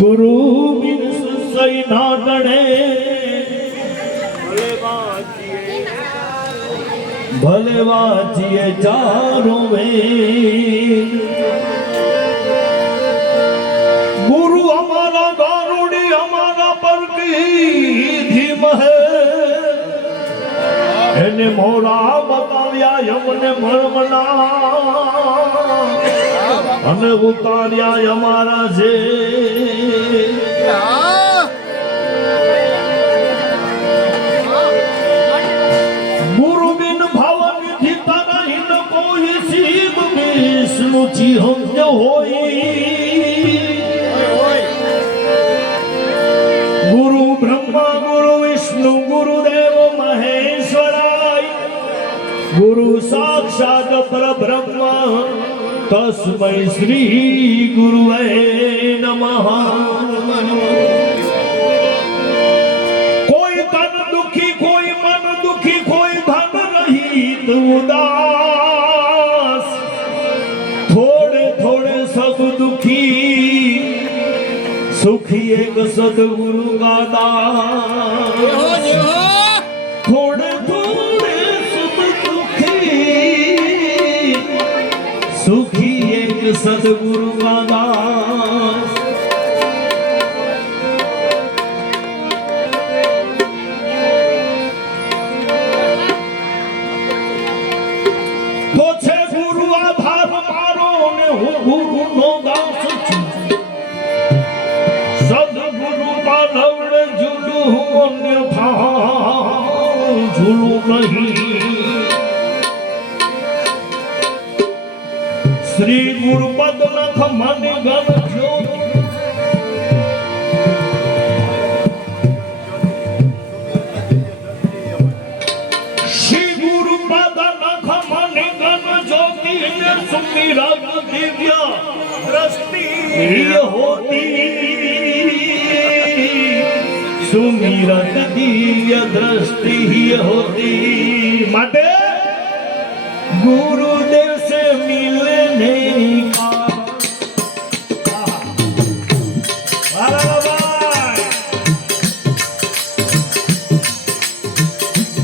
गुरु बिन सही ना डरे भले वाचिए चारों में गुरु हमारा गारुड़ी हमारा पर की धीम है એને મોરા બતાવ્યા યમને મરમના અને ઉતાર્યા અમારા છે ગુરુ બિન ભવન જીતા નહીં કોઈ શિવ વિષ્ણુ ચિહ્ન હોય ગુરુ બ્રહ્મા ગુરુ વિષ્ણુ ગુરુદેવ મહેશ્વરાય गुरु साक्षात परब्रह्म तस्मै श्री गुरुवे नमः कोई तन दुखी कोई मन दुखी कोई धन रहित उदास थोड़े थोड़े सब दुखी सुखी एक सदगुरु का दास थोड़े सुखी एक सदगुरु का दास तो छे गुरु आधार मारो ने हूँ गुरु नो दास सदगुरु मानवड़े जुलू अन्यथा झूलू नहीं श्री गुरु पद्मनाथ मन गण ज्योति श्री गुरु पद्मनाथ मन गण ज्योति सुमिरा दिव्य दृष्टि होती सुमिरत दिव्य दृष्टि होती माते गुरुदेव से मिलने का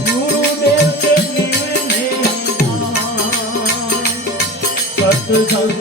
गुरुदेव से मिलने का सत्संग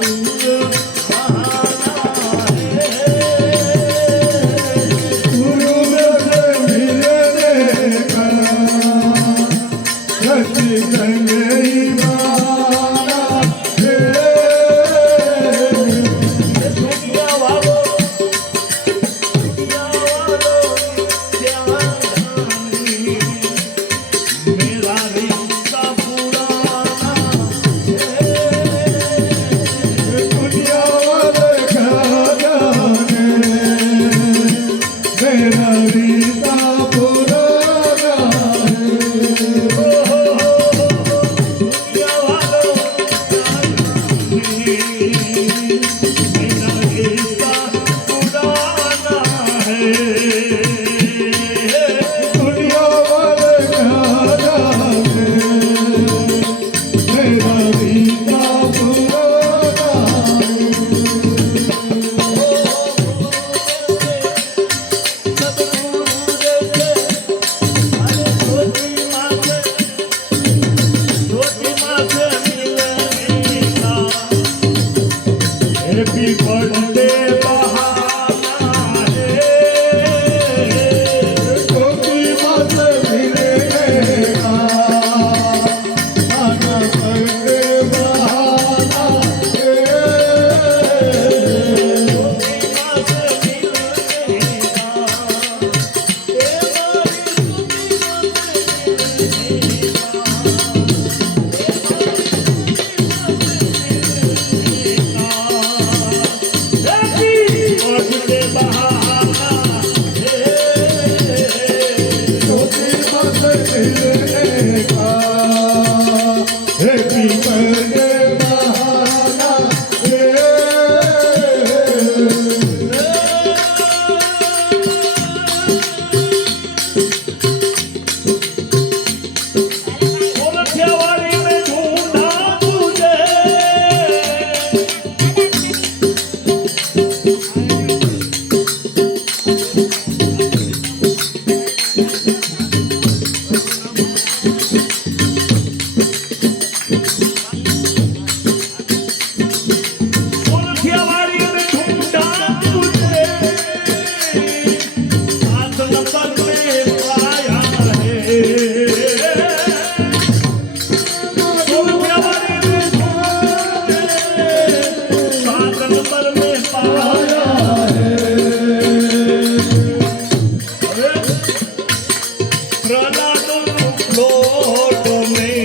पाया है प्रहलाद लोट में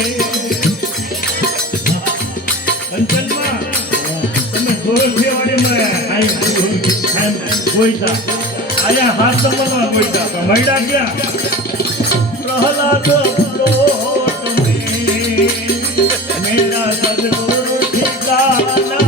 अंचलમાં તમે ગોરખેવાડીમાં ગોઈતા આયા હાથ નંબરમાં ગોઈતા પણ મૈડા ક્યાં પ્રહલાદ લોટ में मेरा सदगुरु ठिकाना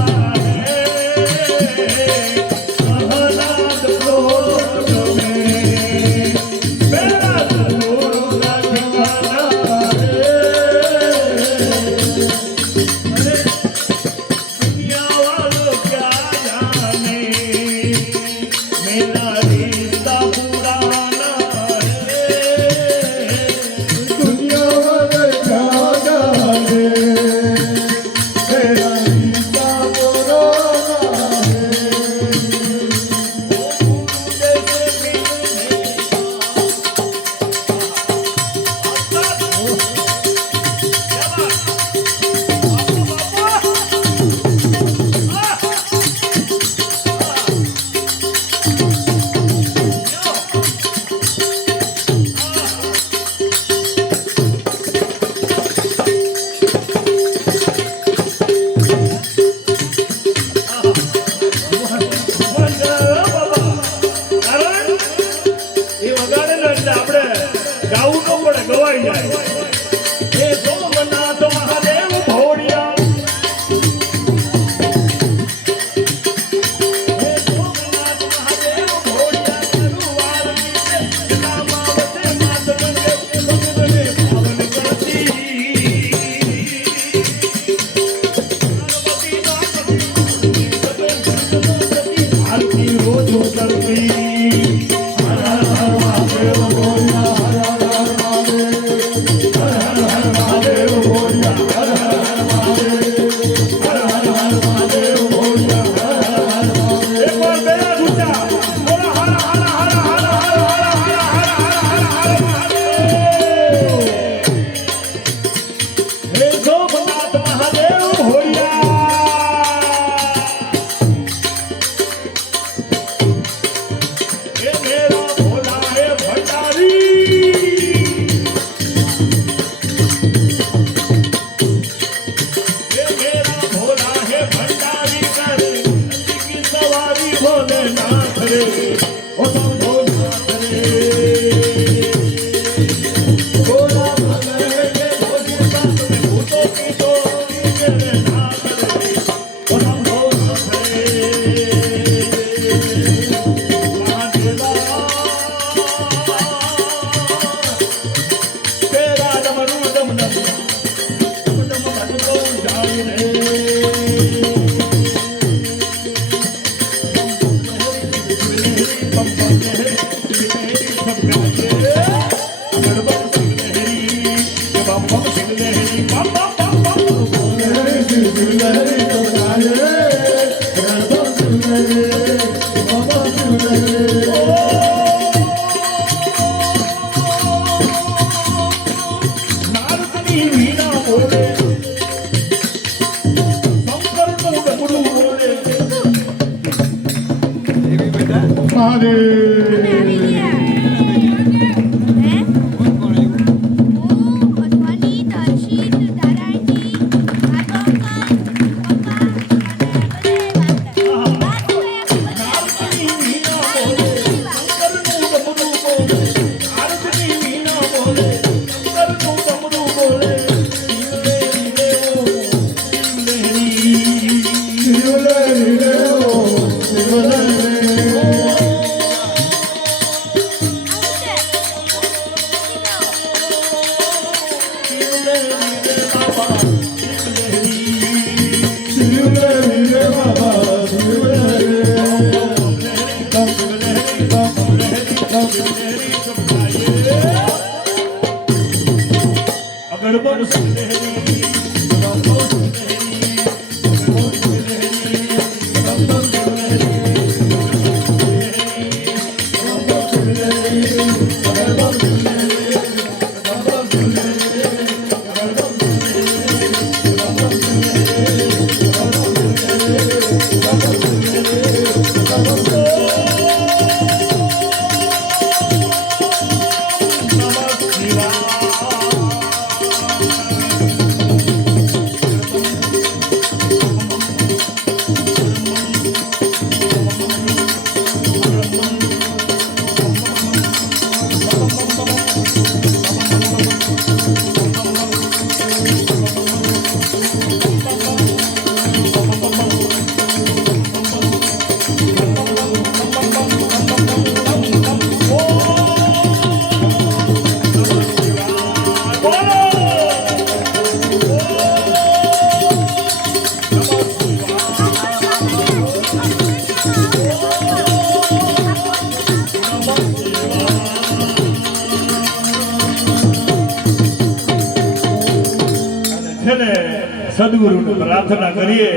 સદગુરુને પ્રાર્થના કરીએ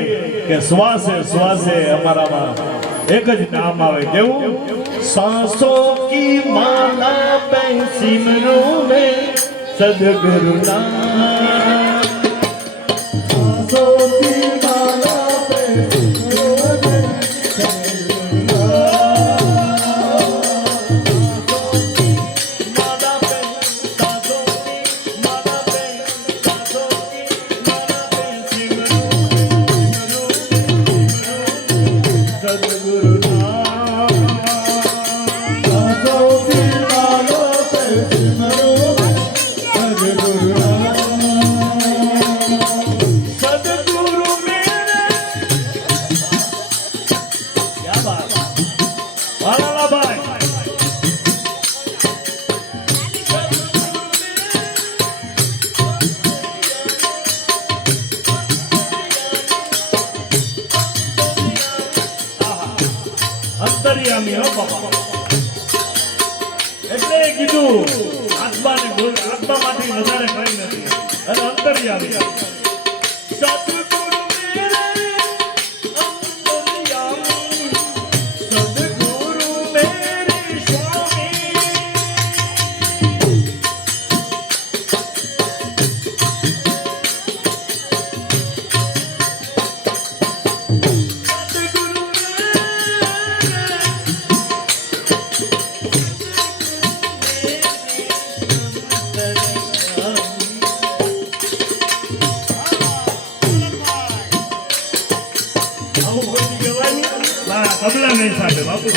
કે શ્વાસે શ્વાસે અમારામાં એક જ નામ આવે કેવું सांसों की माला पे सिमरूं मैं सदगुरु नाम सांसों की माला पे सिमरूं मैं सदगुरु અંતર્યામી હો બાપા એટલે કીધું આત્માને આત્મામાંથી વધારે કઈ નથી અને અંતર્યામી સદગુરુ મેરે અંતર્યામી સદગુરુ મેરે સ્વામી તબલા નહીં સાથે બાપુ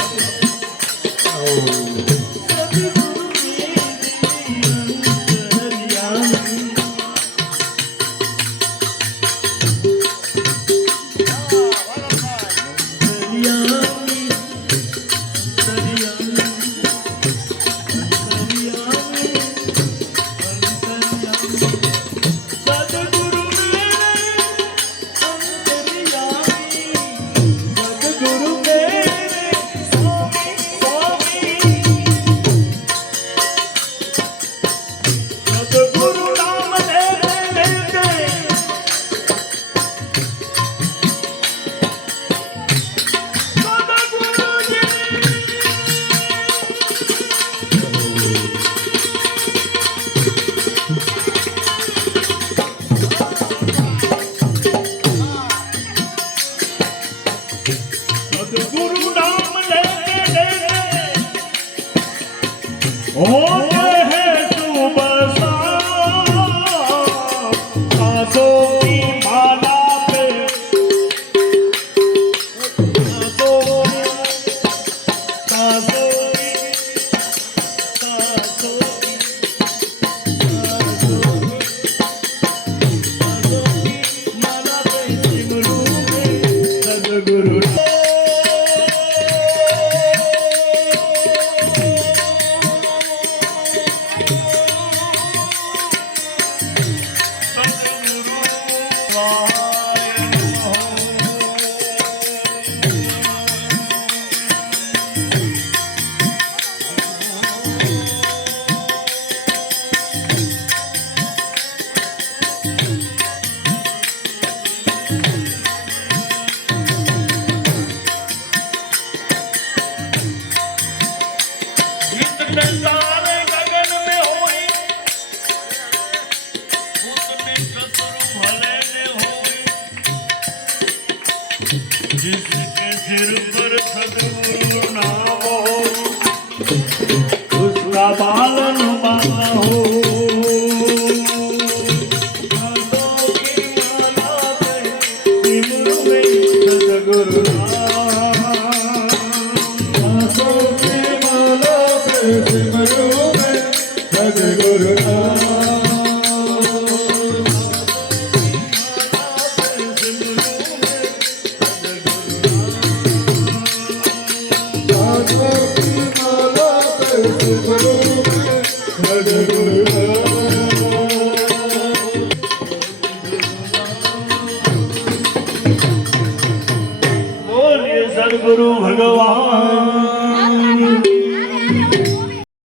जिसके सिर पर सदगुरु नाम हो उसका पालन माना हो सदगुरु सदगुरु भगवान